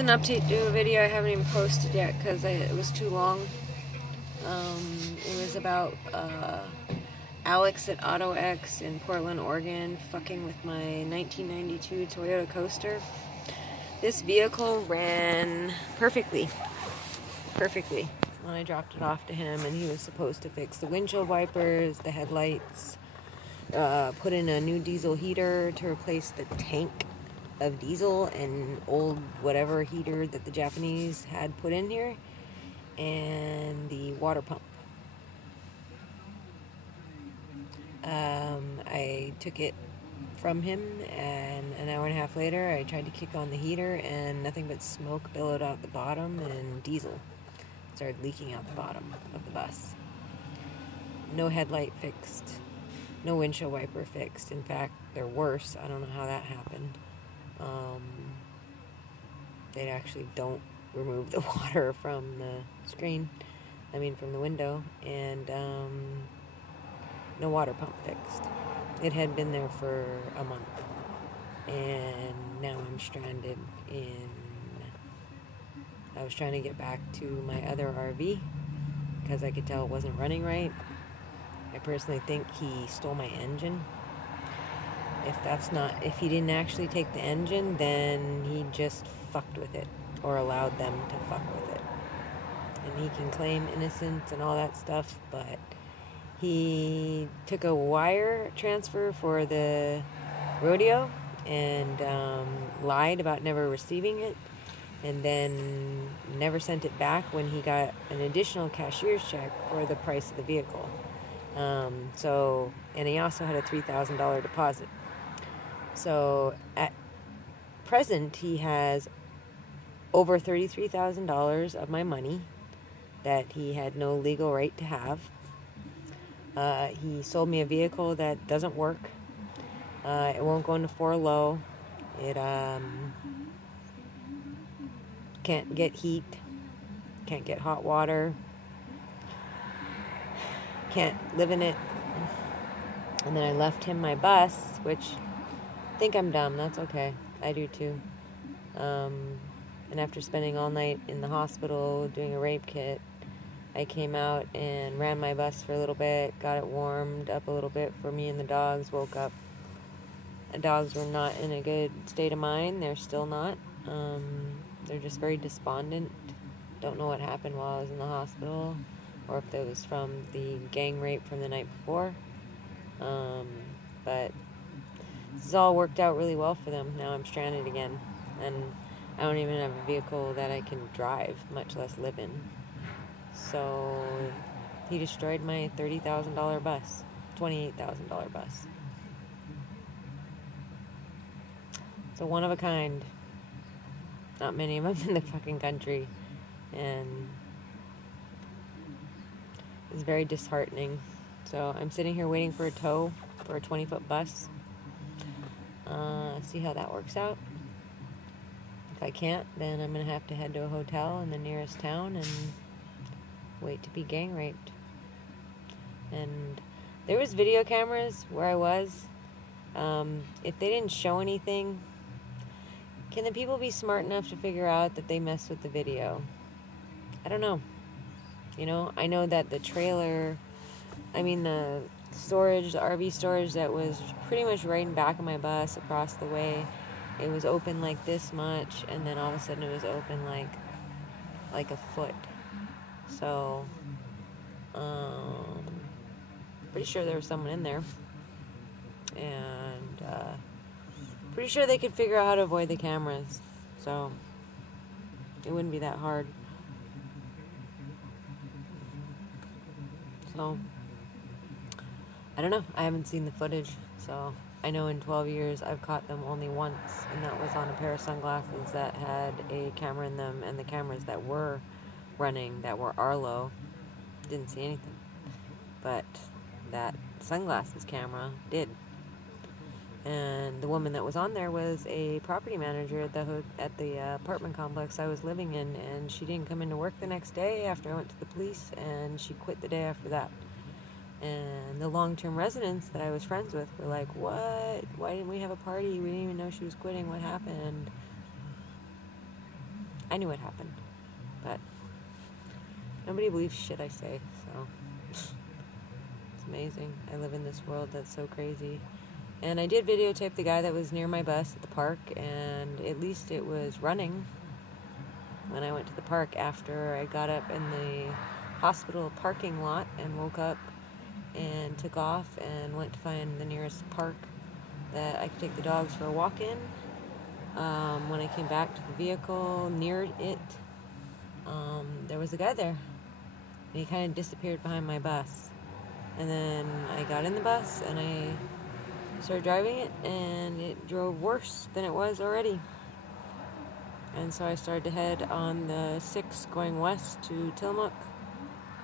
an update to a video I haven't even posted yet because it was too long. It was about Alex at Ottoex in Portland, Oregon, fucking with my 1992 Toyota Coaster. This vehicle ran perfectly when I dropped it off to him, and he was supposed to fix the windshield wipers, the headlights, put in a new diesel heater to replace the tank of diesel and old whatever heater that the Japanese had put in here, and the water pump. I took it from him, and an hour and a half later I tried to kick on the heater, and nothing but smoke billowed out the bottom, and diesel started leaking out the bottom of the bus. No headlight fixed, no windshield wiper fixed. In fact, they're worse. I don't know how that happened. They actually don't remove the water from the screen, from the window, and no water pump fixed. It had been there for a month, and now I'm stranded I was trying to get back to my other RV because I could tell it wasn't running right. I personally think he stole my engine. If he didn't actually take the engine, then he just fucked with it, or allowed them to fuck with it. And he can claim innocence and all that stuff, but he took a wire transfer for the rodeo and lied about never receiving it, and then never sent it back when he got an additional cashier's check for the price of the vehicle. And he also had a $3,000 deposit. So at present, he has over $33,000 of my money that he had no legal right to have. He sold me a vehicle that doesn't work. It won't go into 4 low. It can't get heat, can't get hot water, can't live in it. And then I left him my bus, which I think I'm dumb. That's okay. I do too. And after spending all night in the hospital doing a rape kit, I came out and ran my bus for a little bit, got it warmed up a little bit for me and the dogs. Woke up. The dogs were not in a good state of mind. They're still not. They're just very despondent. Don't know what happened while I was in the hospital, or if it was from the gang rape from the night before. But this has all worked out really well for them. Now I'm stranded again, and I don't even have a vehicle that I can drive, much less live in. So he destroyed my $30,000 bus, $28,000 bus. It's a one of a kind. Not many of them in the fucking country, and it's very disheartening. So I'm sitting here waiting for a tow for a 20-foot bus. See how that works out. If I can't, then I'm going to have to head to a hotel in the nearest town and wait to be gang raped. And there was video cameras where I was. If they didn't show anything, can the people be smart enough to figure out that they messed with the video? I don't know. I know that the trailer, the storage, the RV storage that was pretty much right in back of my bus across the way, it was open like this much, and then all of a sudden it was open like a foot. So, pretty sure there was someone in there, and pretty sure they could figure out how to avoid the cameras, so it wouldn't be that hard. So I don't know. I haven't seen the footage, so I know in 12 years I've caught them only once, and that was on a pair of sunglasses that had a camera in them, and the cameras that were running, that were Arlo, didn't see anything. But that sunglasses camera did. And the woman that was on there was a property manager at the apartment complex I was living in, and she didn't come into work the next day after I went to the police, and she quit the day after that. And the long-term residents that I was friends with were like, what? Why didn't we have a party? We didn't even know she was quitting. What happened? I knew it happened, but nobody believes shit I say, so it's amazing. I live in this world that's so crazy. And I did videotape the guy that was near my bus at the park, and at least it was running when I went to the park after I got up in the hospital parking lot and woke up and took off and went to find the nearest park that I could take the dogs for a walk in. When I came back to the vehicle, near it, there was a guy there. And he kind of disappeared behind my bus. And then I got in the bus and I started driving it, and it drove worse than it was already. And so I started to head on the 6 going west to Tillamook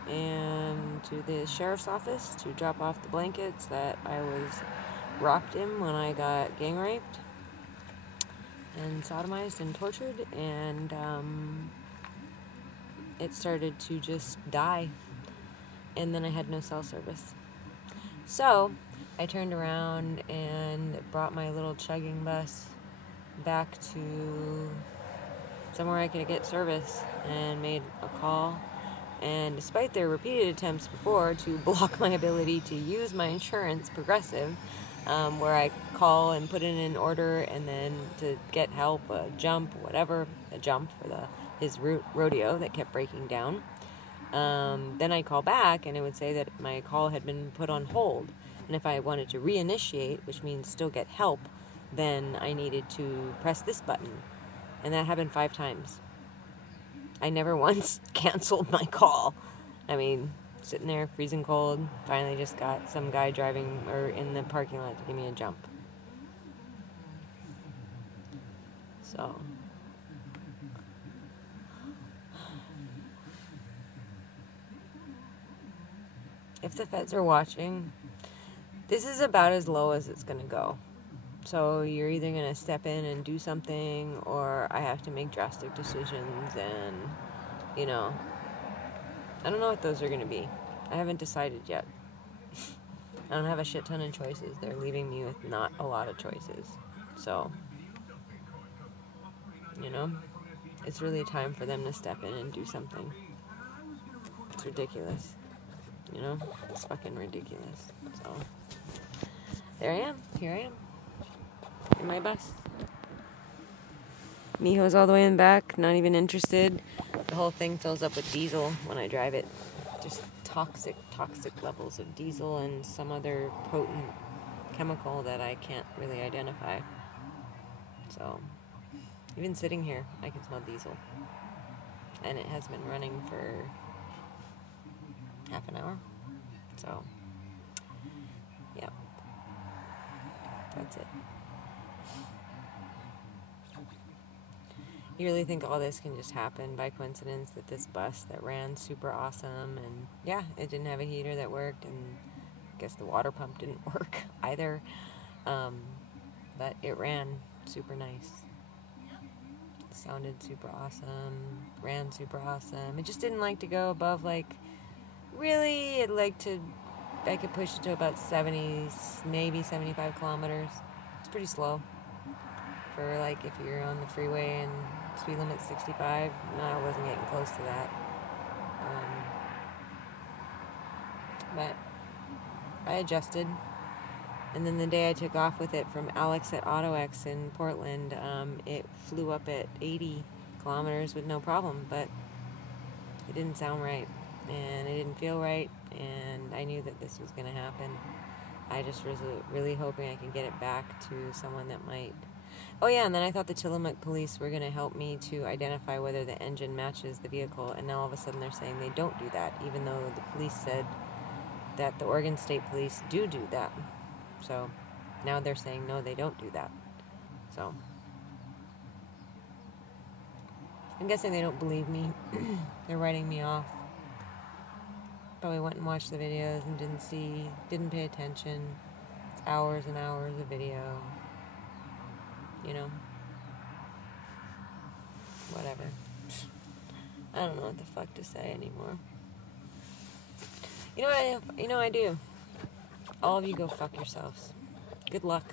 and to the sheriff's office to drop off the blankets that I was rocked in when I got gang raped and sodomized and tortured, and it started to just die, and then I had no cell service. So I turned around and brought my little chugging bus back to somewhere I could get service and made a call. And despite their repeated attempts before to block my ability to use my insurance, Progressive, where I call and put in an order and then to get help, a jump, whatever, a jump for his rodeo that kept breaking down. Then I'd call back and it would say that my call had been put on hold. And if I wanted to reinitiate, which means still get help, then I needed to press this button. And that happened 5 times. I never once canceled my call. I mean, sitting there freezing cold, finally just got some guy driving or in the parking lot to give me a jump. So if the feds are watching, this is about as low as it's going to go. So you're either going to step in and do something, or I have to make drastic decisions, and, you know, I don't know what those are going to be. I haven't decided yet. I don't have a shit ton of choices. They're leaving me with not a lot of choices. So, you know, it's really time for them to step in and do something. It's ridiculous. You know, it's fucking ridiculous. So, there I am. Here I am. In my bus. Miho's all the way in the back, not even interested. The whole thing fills up with diesel when I drive it. Just toxic levels of diesel and some other potent chemical that I can't really identify. So, even sitting here, I can smell diesel. And it has been running for half an hour. So, yeah. That's it. You really think all this can just happen by coincidence, that this bus that ran super awesome, and yeah, it didn't have a heater that worked, and I guess the water pump didn't work either, but it ran super nice. It sounded super awesome, ran super awesome. It just didn't like to go above, like, really, I could push it to about 70, maybe 75 kilometers. It's pretty slow for, like, if you're on the freeway and speed limit 65. No, I wasn't getting close to that. But I adjusted. And then the day I took off with it from Alex at Ottoex in Portland, it flew up at 80 kilometers with no problem, but it didn't sound right, and it didn't feel right, and I knew that this was going to happen. I just was really hoping I could get it back to someone that might. Oh yeah, and then I thought the Tillamook police were going to help me to identify whether the engine matches the vehicle, and now all of a sudden they're saying they don't do that, even though the police said that the Oregon State Police do that. So now they're saying no, they don't do that. So I'm guessing they don't believe me. They're writing me off. Probably went and watched the videos and didn't pay attention. It's hours and hours of video. You know, whatever. I don't know what the fuck to say anymore. You know what I do? All of you go fuck yourselves. Good luck.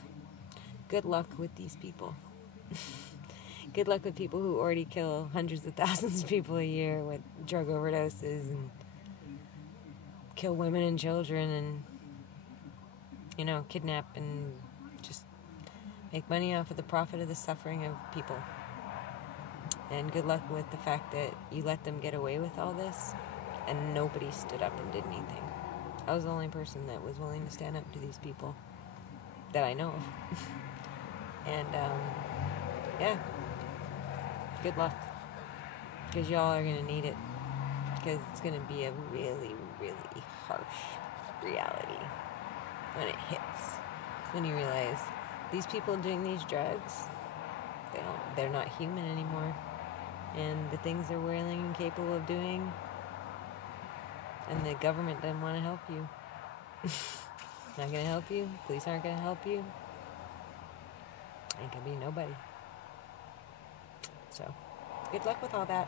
Good luck with these people. Good luck with people who already kill hundreds of thousands of people a year with drug overdoses and kill women and children and, kidnap and just make money off of the profit of the suffering of people. And good luck with the fact that you let them get away with all this and nobody stood up and did anything. I was the only person that was willing to stand up to these people that I know of. And, yeah, good luck. Because y'all are going to need it. Because it's going to be a really, really harsh reality when it hits. When you realize these people doing these drugs, they're not human anymore. And the things they're willing and capable of doing, and the government doesn't want to help you. Not going to help you. Police aren't going to help you. Ain't going to be nobody. So, good luck with all that.